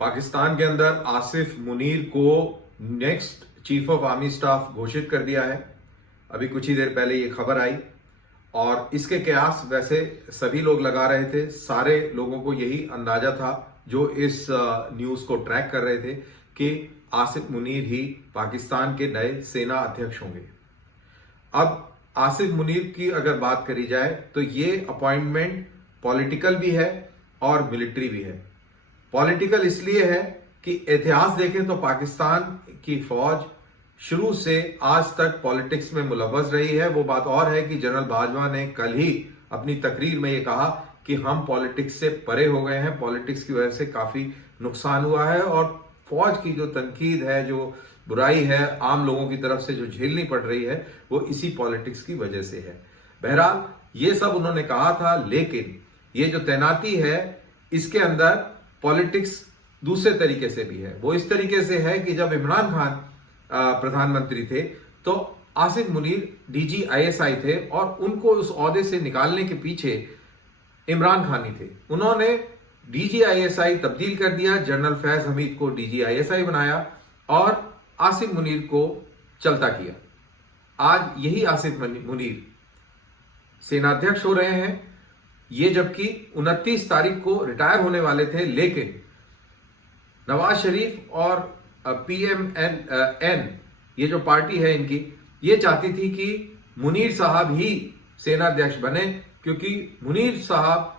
पाकिस्तान के अंदर आसिफ मुनीर को next chief of army staff घोषित कर दिया है। अभी कुछ ही देर पहले ये खबर आई और इसके कयास वैसे सभी लोग लगा रहे थे। सारे लोगों को यही अंदाजा था जो इस न्यूज को ट्रैक कर रहे थे कि आसिफ मुनीर ही पाकिस्तान के नए सेना अध्यक्ष होंगे। अब आसिफ मुनीर की अगर बात करी जाए तो ये अपॉइंटमेंट पॉलिटिकल भी है और मिलिट्री भी है। पॉलिटिकल इसलिए है कि इतिहास देखें तो पाकिस्तान की फौज शुरू से आज तक पॉलिटिक्स में मुलव्वस रही है। वो बात और है कि जनरल बाजवा ने कल ही अपनी तकरीर में ये कहा कि हम पॉलिटिक्स से परे हो गए हैं, पॉलिटिक्स की वजह से काफी नुकसान हुआ है और फौज की जो तनकीद है, जो बुराई है आम लोगों की तरफ से जो झेलनी पड़ रही है, वो इसी पॉलिटिक्स की वजह से है। बहरहाल ये सब उन्होंने कहा था, लेकिन ये जो तैनाती है इसके अंदर पॉलिटिक्स दूसरे तरीके से भी है। वो इस तरीके से है कि जब इमरान खान प्रधानमंत्री थे तो आसिफ मुनीर डीजी आईएसआई थे और उनको उस ओहदे से निकालने के पीछे इमरान खान ही थे। उन्होंने डीजी आईएसआई तब्दील कर दिया, जनरल फैज हमीद को डीजी आईएसआई बनाया और आसिफ मुनीर को चलता किया। आज यही आसिफ मुनीर सेनाध्यक्ष हो रहे हैं। ये जबकि 29 तारीख को रिटायर होने वाले थे, लेकिन नवाज शरीफ और पीएमएन ये जो पार्टी है इनकी, ये चाहती थी कि मुनीर साहब ही सेनाध्यक्ष बने, क्योंकि मुनीर साहब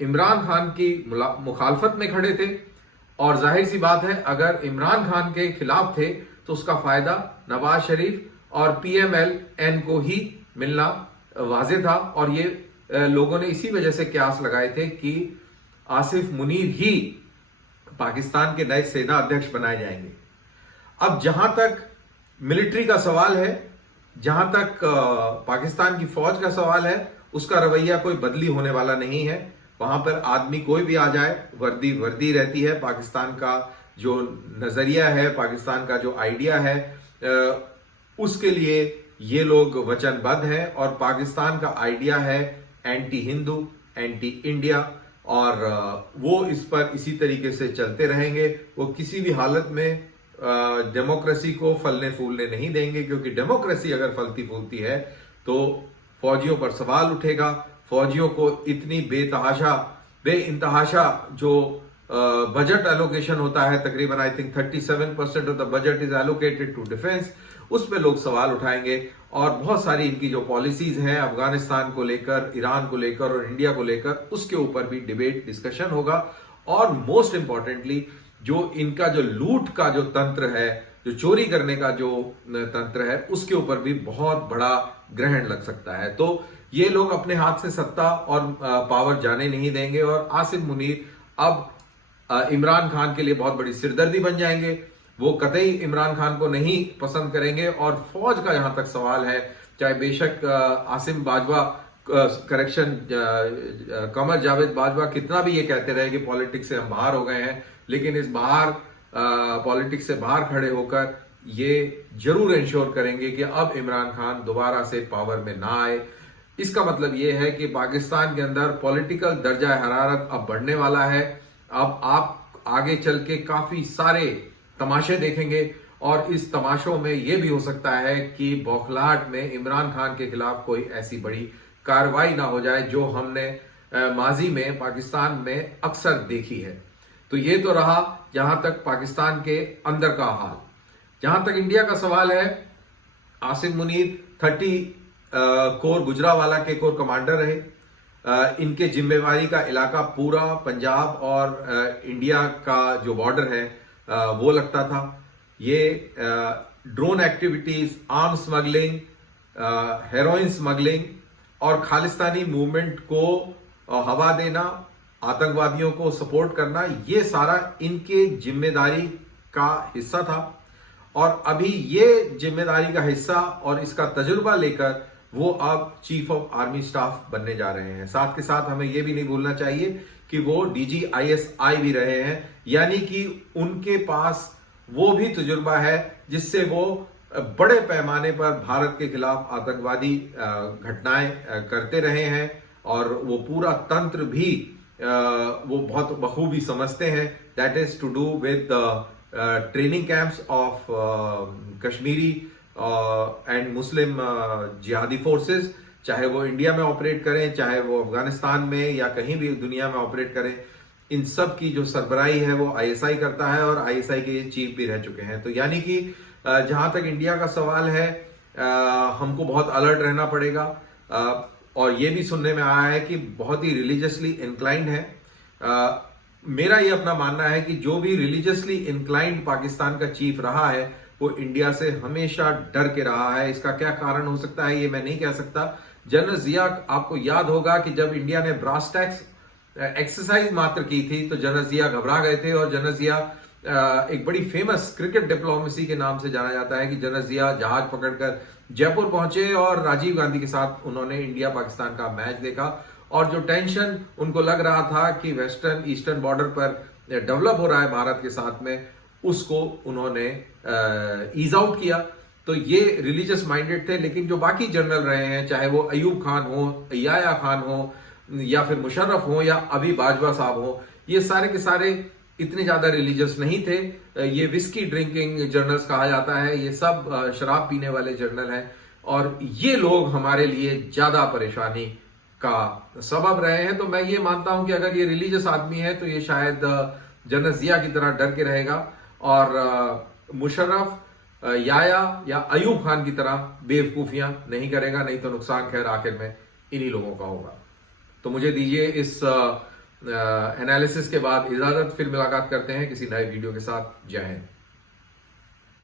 इमरान खान की मुखालफत में खड़े थे और जाहिर सी बात है अगर इमरान खान के खिलाफ थे तो उसका फायदा नवाज शरीफ और पीएमएन को ही मिलना वाज़ेह था। और ये लोगों ने इसी वजह से कयास लगाए थे कि आसिफ मुनीर ही पाकिस्तान के नए सेना अध्यक्ष बनाए जाएंगे। अब जहां तक मिलिट्री का सवाल है, जहां तक पाकिस्तान की फौज का सवाल है, उसका रवैया कोई बदली होने वाला नहीं है। वहां पर आदमी कोई भी आ जाए, वर्दी वर्दी रहती है। पाकिस्तान का जो नजरिया है, पाकिस्तान का जो आइडिया है, उसके लिए ये लोग वचनबद्ध हैं और पाकिस्तान का आइडिया है एंटी हिंदू, एंटी इंडिया, और वो इस पर इसी तरीके से चलते रहेंगे। वो किसी भी हालत में डेमोक्रेसी को फलने फूलने नहीं देंगे, क्योंकि डेमोक्रेसी अगर फलती फूलती है तो फौजियों पर सवाल उठेगा। फौजियों को इतनी बेइंतहाशा जो बजट एलोकेशन होता है, तकरीबन I think 37% of the budget is allocated to defence, उस पे लोग सवाल उठाएंगे। और बहुत सारी इनकी जो पॉलिसीज हैं अफगानिस्तान को लेकर, ईरान को लेकर और इंडिया को लेकर, उसके ऊपर भी डिबेट डिस्कशन होगा। और मोस्ट इंपॉर्टेंटली जो इनका जो लूट का जो तंत्र है, जो चोरी करने का जो तंत्र है, उसके ऊपर भी बहुत बड़ा ग्रहण लग सकता है। तो ये लोग अपने हाथ से सत्ता और पावर जाने नहीं देंगे और आसिफ मुनीर अब इमरान खान के लिए बहुत बड़ी सिरदर्दी बन जाएंगे। वो कतई इमरान खान को नहीं पसंद करेंगे। और फौज का जहां तक सवाल है, चाहे बेशक आसिम बाजवा कमर जावेद बाजवा कितना भी ये कहते रहे कि पॉलिटिक्स से हम बाहर हो गए हैं, लेकिन इस पॉलिटिक्स से बाहर खड़े होकर ये जरूर इंश्योर करेंगे कि अब इमरान खान दोबारा से पावर में ना आए। इसका मतलब ये है कि पाकिस्तान के अंदर पॉलिटिकल दर्जा हरारत अब बढ़ने वाला है। अब आप आगे चल के काफी सारे तमाशे देखेंगे और इस तमाशों में यह भी हो सकता है कि बौखलाहट में इमरान खान के खिलाफ कोई ऐसी बड़ी कार्रवाई ना हो जाए जो हमने माजी में पाकिस्तान में अक्सर देखी है। तो ये तो रहा जहां तक पाकिस्तान के अंदर का हाल। जहां तक इंडिया का सवाल है, आसिफ मुनीर 30 कोर गुजरावाला के कोर कमांडर रहे। इनके जिम्मेवारी का इलाका पूरा पंजाब और इंडिया का जो बॉर्डर है वो लगता था। ये drone activities, arm smuggling, heroin smuggling और खालिस्तानी मूवमेंट को हवा देना, आतंकवादियों को सपोर्ट करना, ये सारा इनके जिम्मेदारी का हिस्सा था। और अभी ये जिम्मेदारी का हिस्सा और इसका तजुर्बा लेकर वो अब चीफ ऑफ आर्मी स्टाफ बनने जा रहे हैं। साथ के साथ हमें ये भी नहीं भूलना चाहिए कि वो डीजी आईएसआई भी रहे हैं, यानी कि उनके पास वो भी तजुर्बा है जिससे वो बड़े पैमाने पर भारत के खिलाफ आतंकवादी घटनाएं करते रहे हैं और वो पूरा तंत्र भी वो बहुत बखूबी समझते हैं। That is to do with training camps of Kashmiri and Muslim jihadi forces, चाहे वो इंडिया में ऑपरेट करें, चाहे वो अफगानिस्तान में या कहीं भी दुनिया में ऑपरेट करें। इन सब की जो सरबराही है वो आईएसआई करता है और आईएसआई के चीफ भी रह चुके हैं। तो यानी कि जहां तक इंडिया का सवाल है, हमको बहुत अलर्ट रहना पड़ेगा। और ये भी सुनने में आया है कि बहुत ही रिलीजियसली इंक्लाइंड है। मेरा ये अपना मानना है कि जो भी रिलीजियसली इंक्लाइंड पाकिस्तान का चीफ रहा है वो इंडिया से हमेशा डर के रहा है। इसका क्या कारण हो सकता है ये मैं नहीं कह सकता। जनरल जिया, आपको याद होगा कि जब इंडिया ने ब्रास टैक्स एक्सरसाइज मात्र की थी तो जनरल जिया घबरा गए थे। और जनरल जिया एक बड़ी फेमस क्रिकेट डिप्लोमेसी के नाम से जाना जाता है कि जनरल जिया जहाज पकड़कर जयपुर पहुंचे और राजीव गांधी के साथ उन्होंने इंडिया पाकिस्तान का मैच देखा। और जो टेंशन उनको लग रहा था कि वेस्टर्न ईस्टर्न बॉर्डर पर डेवलप हो रहा है भारत के साथ में, उसको उन्होंने ईज आउट किया। तो ये रिलीजियस माइंडेड थे। लेकिन जो बाकी जनरल रहे हैं, चाहे वो अयूब खान हो, याया खान हो, या फिर मुशर्रफ हो, या अभी बाजवा साहब हो, ये सारे के सारे इतने ज्यादा रिलीजियस नहीं थे। ये विस्की ड्रिंकिंग जर्नल्स कहा जाता है, ये सब शराब पीने वाले जर्नल हैं। और ये लोग हमारे लिए ज्यादा परेशानी का सबब रहे हैं। तो मैं ये मानता हूं कि अगर ये रिलीजियस आदमी है तो ये शायद जनरल जिया की तरह डर के रहेगा और मुशर्रफ, याया या अयूब खान की तरह बेवकूफियां नहीं करेगा। नहीं तो नुकसान खैर आखिर में इन्हीं लोगों का होगा। तो मुझे दीजिए इस एनालिसिस के बाद इजाजत। फिर मुलाकात करते हैं किसी नए वीडियो के साथ। जय हिंद।